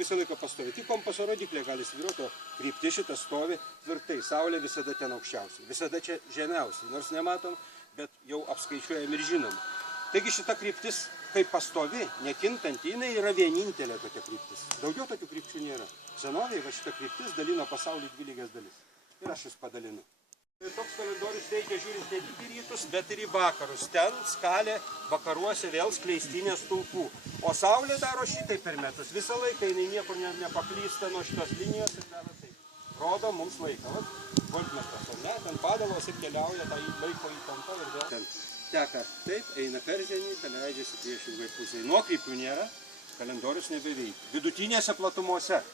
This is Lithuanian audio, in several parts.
visą laiką pastovi. Tik kompaso rodiklė gali svyruoti, o kryptis šitą stovi tvirtai. Saulė visada ten aukščiausiai. Visada čia žemiausiai. Nors nematom, bet jau apskaičiuojam ir žinom. Taigi šita kryptis, kaip pastovi, nekintanti, jinai yra vienintelė tokia kryptis. Daugiau tokių krypčių nėra. Senovėje va šita kryptis dalino pasaulį dvi lygias dalis. Ir aš jūs padalinu. Toks kalendorius veikia žiūrint ne tik į rytus, bet ir į vakarus. Ten skalė vakaruose vėl skleistinės stulpų. O Saulė daro šitai per metus. Visą laiką jinai niekur nepaklysta nuo šitos linijos ir daro taip. Rodo mums laiką. Voltmetras, ar ne? Ten padalos ir keliauja tą laiko įtampą ir vėl. Ten teka taip, eina per zenitą, leidžiasi priešingai pusėje. Nuokrypių nėra, kalendorius nebeveikia. Vidutinėse platumose.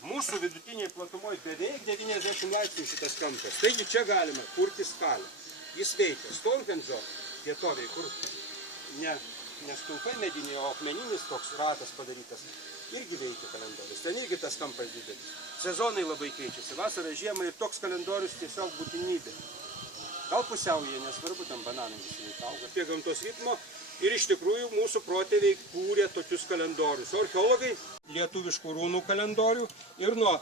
Mūsų vidutiniai platumoje beveik 90 laipsnių šitas kampas. Taigi čia galima kurti skalę. Jis veikia. Stonhendžo vietovėje, kur ne stulpai mediniai, o akmeninis toks ratas padarytas, irgi veikia kalendorius. Ten irgi tas kampas didelis. Sezonai labai keičiasi. Vasarą, žiemą ir toks kalendorius tiesiog būtinybė. Gal pusiauja, nesvarbu, tam bananai visi auga. Apie gamtos ritmo. Ir iš tikrųjų mūsų protėviai kūrė tokius kalendorius. Archeologai lietuviškų rūnų kalendorių ir nuo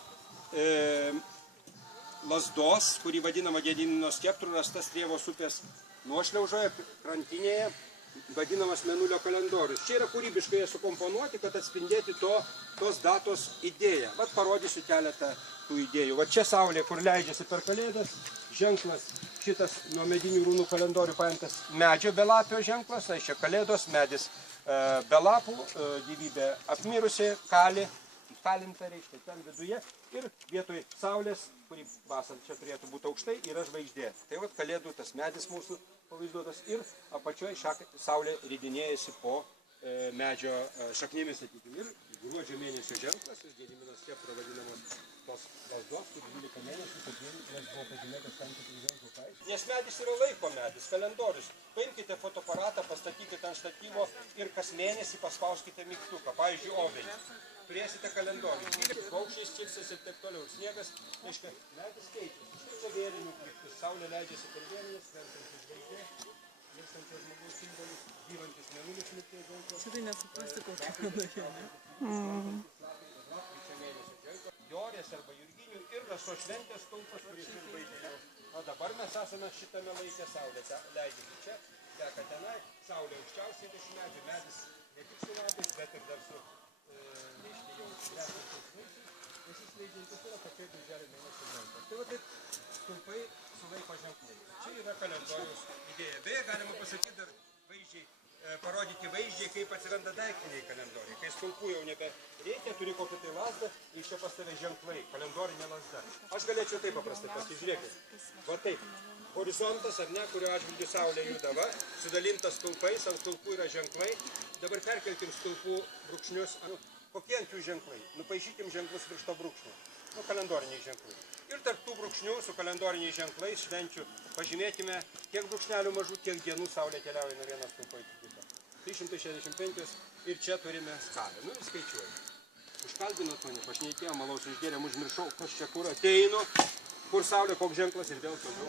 lazdos, kuri vadinama Gedimino skeptru, rastas Rėvos upės nuošliaužoje krantinėje, vadinamas Mėnulio kalendorius. Čia yra kūrybiškai sukomponuoti, kad atspindėti tos datos idėją. Vat parodysiu keletą tų idėjų. Va čia Saulė, kur leidžiasi per Kalėdas, ženklas šitas nuo medinių rūnų kalendorių paimtas medžio belapio ženklas, tai čia Kalėdos medis be lapų, gyvybė apmirusi, kalinta reiškia ten viduje ir vietoj Saulės, kuri vasarą čia turėtų būti aukštai, yra žvaigždė. Tai vat Kalėdų tas medis mūsų pavaizduotas ir apačioje Saulė ridinėjasi po medžio šaknimis, sakykime. Ir gruodžio mėnesio ženklas, iš Gedimino skeptro vadinamos tos lazdos, kur 12 mėnesių, kas buvo pažymėtas tam tikrų ženklų paaiškinti. Nes medis yra laiko medis, kalendorius. Paimkite fotoaparatą, pastatykite ant štatyvo ir kas mėnesį paspauskite mygtuką. Pavyzdžiui, obelį. Turėsite kalendorių. Paukščiai skirsis ir taip toliau. Sniegas, reiškia, medis keičiasi. Štai vėlinių kryptis. Saulė leidžiasi per vėlines, versantis žvaigždė, mirštančio žmogaus simbolis, gyvantis mėnulis mirties ženklas. Šitai nesuprasti, kokia kalendorė, ne? Jorės arba Jurginių ir Rasos šventės stulpas, kuris ir baigė. O dabar mes esame šitame laike Saulė. Leidžiasi čia, teka tenai, Saulė aukščiausiai virš medžių. Medis ne tik su lapais, bet ir dar su reiškia jau lesantis vaisius. Nesiskleidžiantis yra tokia birželio mėnesio ženklas. Tai va taip stulpai su laiko ženklai. Čia yra kalendoriaus idėja. Beje, galima pasakyti dar vaizdžiai, parodyti vaizdžiai, kaip atsiranda daiktiniai kalendoriai. Kai stulpų jau nebereikia, turi kokią tai lazdą, iš čia pas tave ženklai, kalendorinė lazda. Aš galėčiau taip paprastai, pasižiūrėkit. Va taip, horizontas ar ne, kurio atžvilgiu Saulė juda, va, sudalintas stulpais, ant stulpų yra ženklai. Dabar perkelkim stulpų brūkšnius. Kokie ant jų ženklai? Nupaišykim ženklus virš to brūkšnio. Kalendoriniai ženklai. Ir tarp tų brūkšnių su kalendoriniais ženklais švenčių pažymėkime, kiek brūkšnelių mažų, kiek dienų Saulė keliauja nuo vienos stulpo iki kito. 365 ir čia turime skalę. Nu ir skaičiuoju. Užkalbinot mane, pašnekėjau, malaus išgėrėm, užmiršau, kas čia kur ateinu, kur Saulė, koks ženklas ir vėl toliau.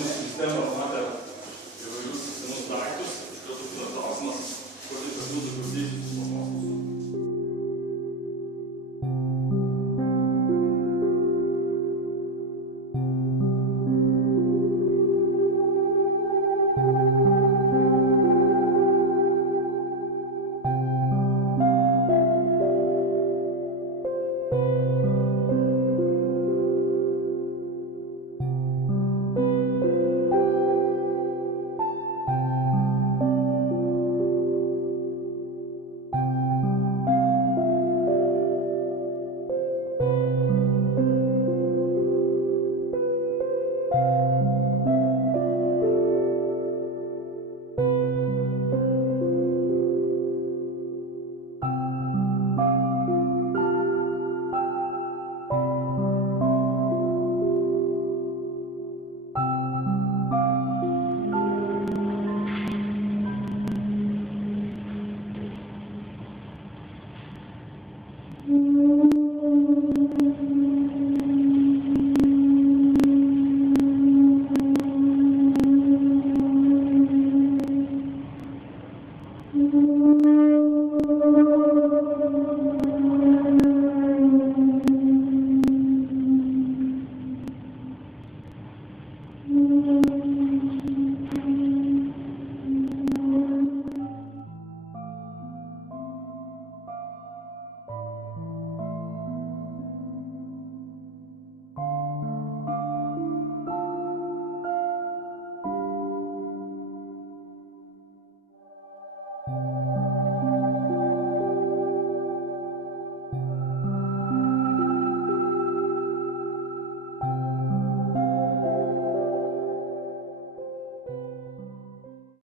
Sistema